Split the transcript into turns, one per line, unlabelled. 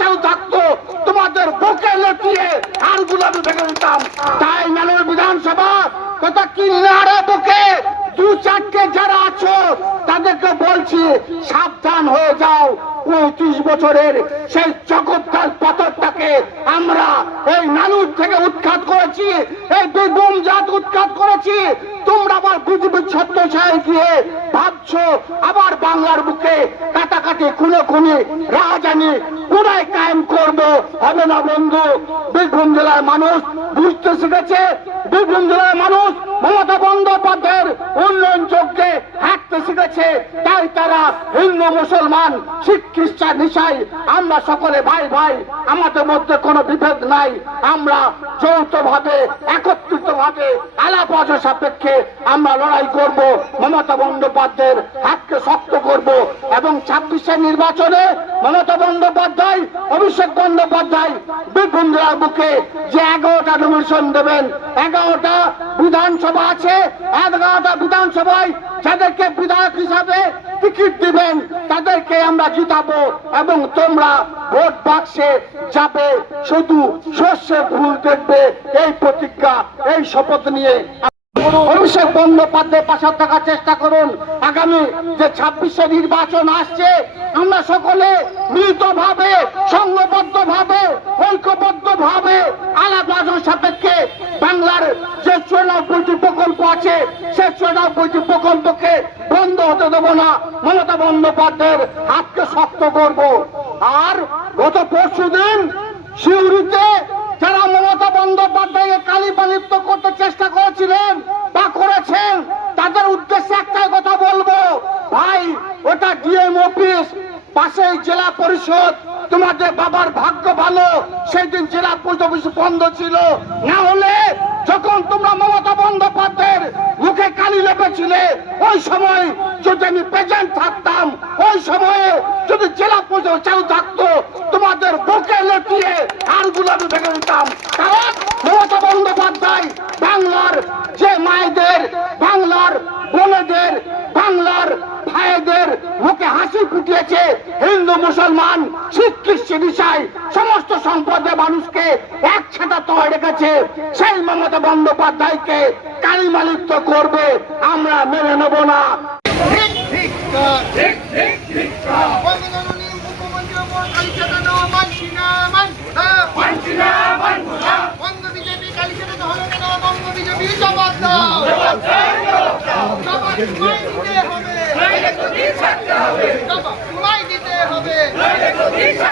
চালু থাকতো তোমাদের বুকে লেটিয়ে আর গুলাবি ভেঙে দিতাম। তাই মানব বিধানসভা, তথা কিনারে বুকে দু চারটে যারা আছো, তাদেরকে বলছি, সাবধান হয়ে যাও। পঁয়ত্রিশ বছরের সেই জগৎকাল পাথরটাকে আমরা এই নানুর থেকে উৎখাত করেছি, এই বেগুম জাত উৎখাত করেছি। তোমরা আবার বিজেপির ছত্র গিয়ে ভাবছ আবার বাংলার বুকে কাটাকাটি খুনে খুনি রাজানি পুরাই কায়েম করব। হবে না বন্ধু, বীরভূম জেলার মানুষ বুঝতে শিখেছে। বীরভূম জেলার মানুষ মমতা বন্দ্যোপাধ্যায়ের উন্নয়ন চোখকে হাঁটতে শিখেছে তাই তারা হিন্দু, মুসলমান, শিখ, খ্রিস্টান নিশাই আমরা সকলে ভাই ভাই, আমাদের মধ্যে কোনো বিভেদ নাই। আমরা যৌথ ভাবে একত্রিত ভাবে আলাপ সাপেক্ষে আমরা লড়াই করব, মমতা বন্দ্যোপাধ্যায়ের হাতকে শক্ত করব এবং ছাব্বিশের নির্বাচনে মমতা বন্দ্যোপাধ্যায়, অভিষেক বন্দ্যোপাধ্যায় বীরভূম জেলার যে এগারোটা নমিনেশন দেবেন, এগারোটা বিধানসভা আছে, এগারোটা বিধানসভায় যাদেরকে বিধায়ক হিসাবে টিকিট দিবেন, তাদেরকে আমরা জিতাবো এবং তোমরা ভোট বাক্সে যাবে, শুধু শস্যে ভুল দেখবে। এই প্রতিজ্ঞা, এই শপথ নিয়ে অভিষেক বন্দ্যোপাধ্যায়ের পাশে থাকার চেষ্টা করুন। আগামী যে ছাব্বিশে নির্বাচন আসছে, আমরা সকলে মিলিত ভাবে সাপেক্ষে বাংলার যে চুরানব্বইটি প্রকল্প আছে, সেই চুরানব্বইটি প্রকল্পকে বন্ধ হতে দেবো না। মমতা বন্দ্যোপাধ্যায়ের হাতকে শক্ত করব। আর গত পরশু দিন শিউরিতে যারা মমতা বন্দ্যোপাধ্যায়কে কালিপালিপ্ত করতে চেষ্টা করেছিলেন বা করেছেন, তাদের উদ্দেশ্যে একটাই কথা বলব। ভাই, ওটা ডিএম অফিস পাশে জেলা পরিষদ। তোমাদের বাবার ভাগ্য ভালো সেই দিন জেলা পোস্ট অফিস বন্ধ ছিল। না হলে যখন তোমরা মমতা বন্দ্যোপাধ্যায়ের মুখে কালি লেপেছিলে, ওই সময় যদি আমি প্রেজেন্ট থাকতাম, ওই সময়ে যদি জেলা পরিষদ চালু থাকতো, তোমাদের বুকে লেটিয়ে আর গুলাবি ভেঙে দিতাম। কারণ মমতা বন্দ্যোপাধ্যায় হাসি ফুটিয়েছে হিন্দু, মুসলমান, শিখ খ্রিস্টি বিষয় সমস্ত সম্পদের মানুষকে এক একসাথে তয় রেখেছে। সেই মমতা বন্দ্যোপাধ্যায়কে কালিমালিত্ব করবে, আমরা মেনে নেব না।
জবাব দাও।
জবাব দাও জবাব নইলে ক্ষতি ছাড়তে হবে। তোমায় দিতে হবে। নইলে ক্ষতি